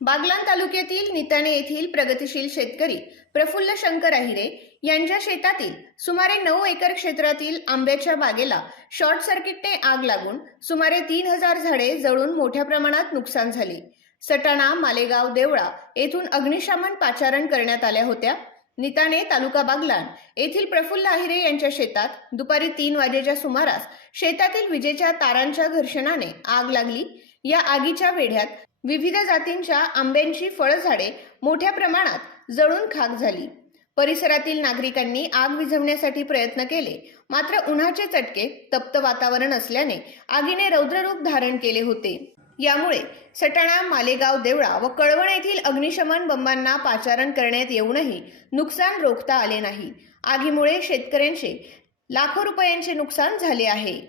बागलाण तालुक्यातील नितणे येथील प्रगतिशील शेतकरी प्रफुल्ल शंकर अहिरे यांच्या शेतातील सुमारे नऊ एकर क्षेत्रातील आंब्याच्या बागेला शॉर्ट सर्किटने आग लागून सुमारे तीन हजार झाडे जळून मोठ्या प्रमाणात नुकसान झाली. सटाणा मालेगाव देवळा येथून अग्निशामन पाचारण करण्यात आल्या होत्या. निताणे तालुका बागलाण येथील प्रफुल्ल अहिरे यांच्या शेतात दुपारी तीन वाजेच्या सुमारास शेतातील विजेच्या तारांच्या घर्षणाने आग लागली. या आगीच्या वेढ्यात विविध जातींच्या आंब्यांची फळझाडे मोठ्या प्रमाणात जळून खाक झाली. परिसरातील नागरिकांनी आग विझवण्यासाठी प्रयत्न केले. मात्र उन्हाचे चटके तप्त वातावरण असल्याने आगीने रौद्ररूप धारण केले होते. यामुळे सटाणा मालेगाव देवळा व कळवण येथील अग्निशमन बंबांना पाचारण करण्यात येऊनही नुकसान रोखता आले नाही. आगीमुळे शेतकऱ्यांचे लाखो रुपयांचे नुकसान झाले आहे.